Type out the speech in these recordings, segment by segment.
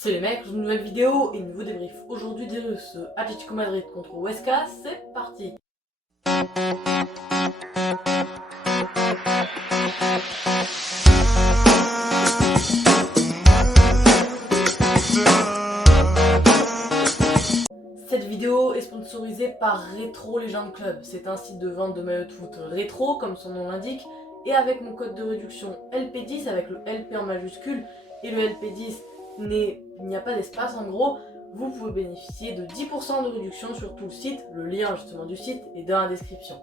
C'est les mecs, une nouvelle vidéo et nouveau débrief. Aujourd'hui, ce Atlético Madrid contre Huesca, c'est parti. Cette vidéo est sponsorisée par Retro Legend Club. C'est un site de vente de maillots de foot rétro, comme son nom l'indique, et avec mon code de réduction LP10, avec le LP en majuscule et le LP10, il n'y a pas d'espace en gros, vous pouvez bénéficier de 10% de réduction sur tout le site. Le lien justement du site est dans la description.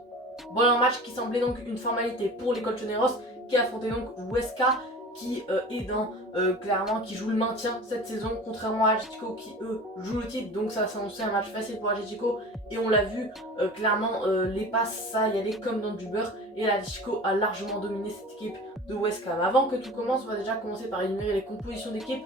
Voilà un match qui semblait donc une formalité pour les Colchoneros qui affrontaient donc Huesca qui clairement qui joue le maintien cette saison, contrairement à Atletico qui eux jouent le titre. Donc ça s'annonçait un match facile pour Atletico et on l'a vu clairement, les passes ça y allait comme dans du beurre et l'Atletico a largement dominé cette équipe de Huesca. Mais avant que tout commence, on va déjà commencer par énumérer les compositions d'équipe.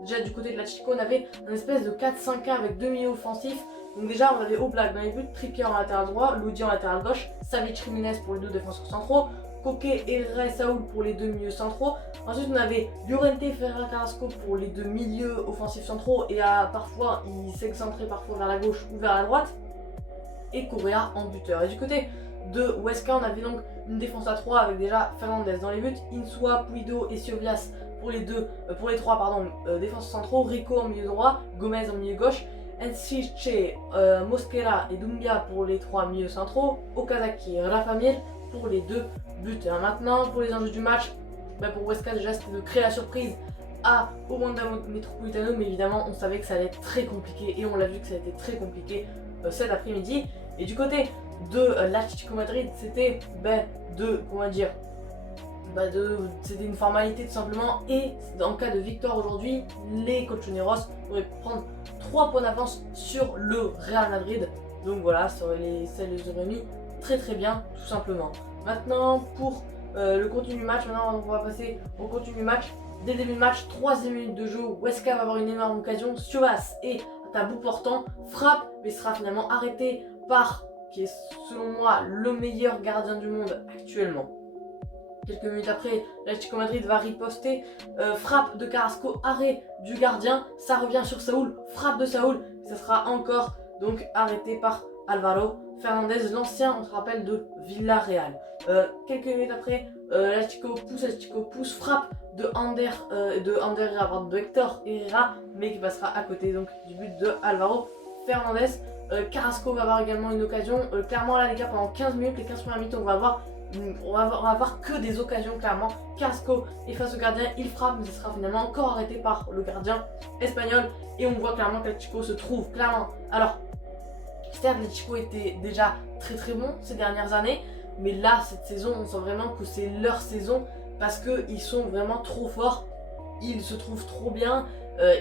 Déjà du côté de l'Atletico, on avait un espèce de 4-5-1 avec deux milieux offensifs. Donc déjà on avait Oblak dans les buts, Trippier en latéral droit, Lodi en latéral gauche, Savic Jiménez pour les deux défenseurs centraux, Koke, Herrera et Saúl pour les deux milieux centraux. Ensuite on avait Llorente, Ferreira, Carrasco pour les deux milieux offensifs centraux et parfois il s'excentrait parfois vers la gauche ou vers la droite. Et Correa en buteur. Et du côté de Huesca on avait donc une défense à 3 avec déjà Fernandez dans les buts, Insua, Puido et Siovias pour les trois défenseurs centraux, Rico en milieu droit, Gomez en milieu gauche, Enciche, Mosquera et Doumbia pour les trois milieux centraux, Okazaki et Rafa Mir pour les deux buteurs. Maintenant pour les enjeux du match, pour Huesca déjà c'était de créer la surprise au Wanda Metropolitano, mais évidemment on savait que ça allait être très compliqué et on l'a vu que ça a été très compliqué cet après-midi. Et du côté de l'Atlético Madrid, c'était c'était une formalité tout simplement. Et en cas de victoire aujourd'hui, les Colchoneros pourraient prendre 3 points d'avance sur le Real Madrid. Donc voilà, ça les aurait mis très très bien tout simplement. Maintenant pour le contenu du match, on va passer au contenu du match. Dès le début du match, 3e minute de jeu, Huesca va avoir une énorme occasion. Siovas est à bout portant, frappe, mais sera finalement arrêté par, qui est selon moi le meilleur gardien du monde actuellement. Quelques minutes après, l'Atlético Madrid va riposter, frappe de Carrasco, arrêt du gardien, ça revient sur Saúl, frappe de Saúl, ça sera encore donc arrêté par Álvaro Fernandez, l'ancien, on se rappelle, de Villarreal. Quelques minutes après, l'Atlético pousse, frappe de Héctor Herrera, mais qui passera à côté donc du but de Álvaro Fernandez. Carrasco va avoir également une occasion. Clairement là les gars, pendant 15 minutes, les 15 premières minutes, on va avoir que des occasions clairement. Carrasco est face au gardien, il frappe, mais ce sera finalement encore arrêté par le gardien espagnol. Et on voit clairement que l'Atlético se trouve clairement. Alors, certes, l'Atlético était déjà très très bon ces dernières années, mais là, cette saison, on sent vraiment que c'est leur saison parce qu'ils sont vraiment trop forts. Ils se trouvent trop bien,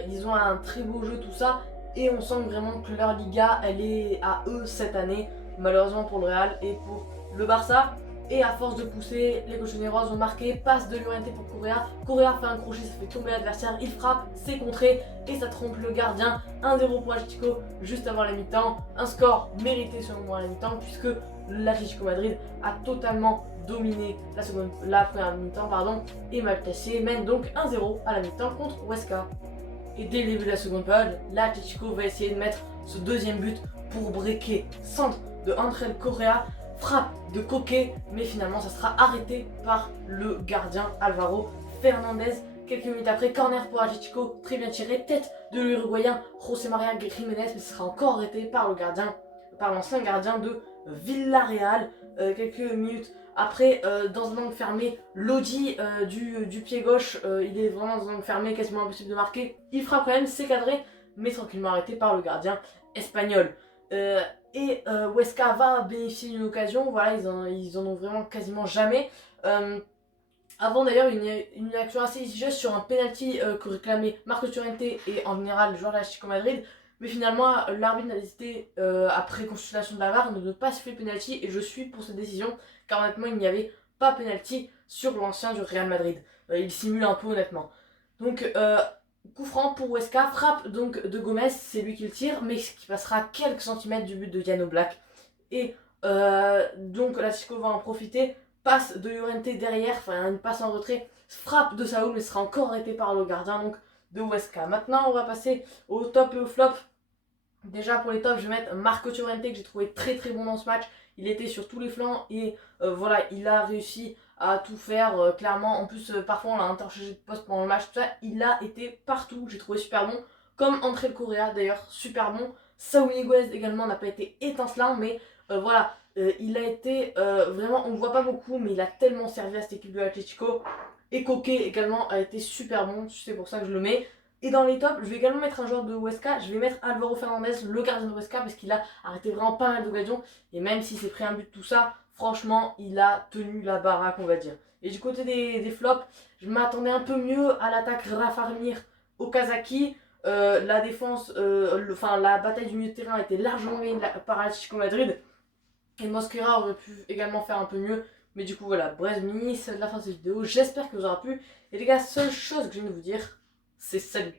ils ont un très beau jeu, tout ça. Et on sent vraiment que leur Liga, elle est à eux cette année, malheureusement pour le Real et pour le Barça. Et à force de pousser, les Colchoneros ont marqué, passe de Llorente pour Correa. Correa fait un crochet, ça fait tomber l'adversaire, il frappe, c'est contré et ça trompe le gardien. 1-0 pour Atletico juste avant la mi-temps. Un score mérité selon moi à la mi-temps puisque l'Atlético Madrid a totalement dominé la première mi-temps et Maltese mène donc 1-0 à la mi-temps contre Huesca. Et dès le début de la seconde période, l'Atlético va essayer de mettre ce deuxième but pour breaker. Centre de André Correa, frappe de Koke, mais finalement ça sera arrêté par le gardien Álvaro Fernandez. Quelques minutes après, corner pour Atletico, très bien tiré, tête de l'Uruguayen José María Jiménez, mais ce sera encore arrêté par l'ancien gardien de Villarreal. Quelques minutes après, dans un angle fermé, Lodi du pied gauche, il est vraiment dans un angle fermé, quasiment impossible de marquer. Il frappe quand même, c'est cadré, mais tranquillement arrêté par le gardien espagnol. Huesca va bénéficier d'une occasion, voilà, ils en ont vraiment quasiment jamais. Avant d'ailleurs une action assez litigieuse sur un penalty que réclamait Marcos Llorente et en général le joueur de l'Atlético Madrid. Mais finalement, l'arbitre a décidé, après consultation de la VAR, de ne pas siffler le penalty et je suis pour cette décision car honnêtement il n'y avait pas penalty sur l'ancien du Real Madrid. Il simule un peu honnêtement. Donc coup franc pour Huesca, frappe donc de Gomez, c'est lui qui le tire, mais qui passera à quelques centimètres du but de Jan Oblak. Et donc l'Atlético va en profiter, passe de Llorente derrière, enfin une passe en retrait, frappe de Saúl mais sera encore arrêté par le gardien. Donc de Huesca. Maintenant, on va passer au top et au flop. Déjà pour les tops, je vais mettre Marco Llorente que j'ai trouvé très très bon dans ce match. Il était sur tous les flancs et voilà, il a réussi à tout faire clairement. En plus, parfois on l'a interchangé de poste pendant le match, tout ça. Il a été partout, j'ai trouvé super bon. Comme André Correa d'ailleurs, super bon. Saúl Ñíguez également n'a pas été étincelant, mais voilà, il a été vraiment, on ne le voit pas beaucoup, mais il a tellement servi à cette équipe de l'Atlético. Et Koke également a été super bon, c'est pour ça que je le mets. Et dans les tops, je vais également mettre un joueur de Huesca, je vais mettre Álvaro Fernandez, le gardien de Huesca, parce qu'il a arrêté vraiment pas mal d'occasions. Et même s'il s'est pris un but, tout ça, franchement, il a tenu la baraque, on va dire. Et du côté des flops, je m'attendais un peu mieux à l'attaque Rafa Mir Okazaki. La défense, la bataille du milieu de terrain a été largement gagnée par Atlético Madrid. Et Mosquera aurait pu également faire un peu mieux. Mais du coup, voilà, bref, mini, c'est la fin de cette vidéo. J'espère que vous aura plu. Et les gars, seule chose que je viens de vous dire, c'est salut.